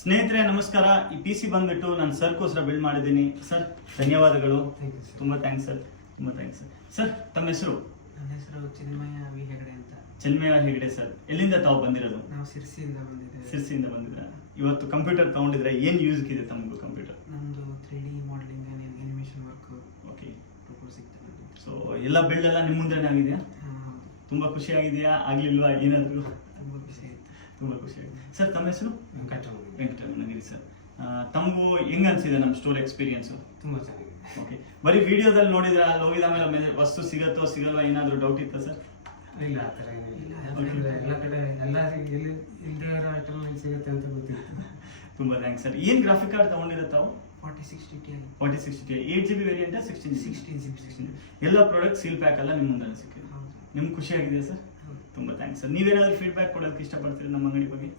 ಸ್ನೇಹಿತರೆ ನಮಸ್ಕಾರ. ಈ ಪಿ ಸಿ ಬಂದ್ಬಿಟ್ಟು ನಾನು ಸರ್ಗೋಸ್ಕರ ಬಿಲ್ಡ್ ಮಾಡಿದ್ದೀನಿ ಸರ್. ಧನ್ಯವಾದಗಳು. ತುಂಬಾ ಥ್ಯಾಂಕ್ಸ್ ಸರ್. ತುಂಬಾ ಥ್ಯಾಂಕ್ಸ್ ಸರ್. ಸರ್ ತಮ್ಮ ಹೆಸರು? ನನ್ನ ಹೆಸರು ಚಿನ್ಮಯ ವಿ ಹೆಗಡೆ ಅಂತ. ಚಿನ್ಮಯ ಹೆಗಡೆ ಸರ್. ಎಲ್ಲಿಂದ ತಾವು ಬಂದಿರೋದು? ನಾವು ಸಿರ್ಸಿಯಿಂದ ಬಂದಿದ್ದೇವೆ. ಸಿರ್ಸಿಯಿಂದ ಬಂದಿದ್ರ. ಇವತ್ತು ಕಂಪ್ಯೂಟರ್ ತಗೊಂಡಿದ್ರೆ ಏನ್ ಯೂಸ್ ಇದೆ ತಮಗೂ ಕಂಪ್ಯೂಟರ್? ನಮ್ದು 3D modelling animation work okay. ಸಿಗ್ತದೆ. ಸೊ ಎಲ್ಲ ಬಿಲ್ಡ್ ಎಲ್ಲ ನಿಮ್ಮ ಮುಂದೆನೇ ಆಗಿದೆಯಾ? ಹೌದು. ತುಂಬಾ ಖುಷಿ ಆಗಿದೆಯಾ? ಆಗ್ಲಿಲ್ವಾ ಏನಾದ್ರು? ತುಂಬ ಖುಷಿ ಆಯ್ತು. ತುಂಬಾ ಖುಷಿ ಆಗಿದೆ ಸರ್. ತಮ್ಮ ಹೆಸರು? ವೆಂಕಟರಮಣಗಿರಿ ಸರ್. ತಮಗೂ ಹೆಂಗ್ ಅನ್ಸಿದೆ ನಮ್ಮ ಸ್ಟೋರ್ ಎಕ್ಸ್ಪೀರಿಯನ್ಸ್? ತುಂಬಾ ಚೆನ್ನಾಗಿದೆ. ಓಕೆ. ಬರೀ ವಿಡಿಯೋದಲ್ಲಿ ನೋಡಿದ್ರೆ ಅಲ್ಲಿ ಹೋಗಿದ ಆಮೇಲೆ ವಸ್ತು ಸಿಗತ್ತೋ ಸಿಗಲ್ವಾ ಏನಾದ್ರು ಡೌಟ್ ಇತ್ತಾ ಸರ್? ಇಲ್ಲ, ಆ ಥರ ಏನಿಲ್ಲ. ಇಲ್ಲ. ಎಲ್ಲ ಕಡೆ ಎಲ್ಲರಿಗೆ ಇಲ್ಲದೆ ಇರೋ ಐಟಮ್ ಸಿಗುತ್ತೆ ಅಂತ ಗೊತ್ತಿತ್ತು. ತುಂಬಾ ಥ್ಯಾಂಕ್ಸ್ ಸರ್. ಏನ್ ಗ್ರಾಫಿಕ್ ಕಾರ್ಡ್ ತಗೊಂಡಿರೋ ತಾವು? 4060 Ti. 4060 8GB variant 16GB? 16GB. ಎಲ್ಲ ಪ್ರಾಡಕ್ಟ್ ಸೀಲ್ ಪ್ಯಾಕ್ ಎಲ್ಲ ನಿಮ್ಮ ಮುಂದೆ ಸಿಕ್ಕಿದೆ. ಹೌದು. ನಿಮ್ಗೆ ಖುಷಿ ಆಗಿದೆ ಸರ್? ಹೌದು. ತುಂಬಾ ಥ್ಯಾಂಕ್ಸ್ ಸರ್. ನೀವೇನಾದ್ರೂ ಫೀಡ್ಬ್ಯಾಕ್ ಕೊಡೋದಕ್ಕೆ ಇಷ್ಟಪಡ್ತೀರಿ ನಮ್ಮ ಅಂಗಡಿ ಬಗ್ಗೆ?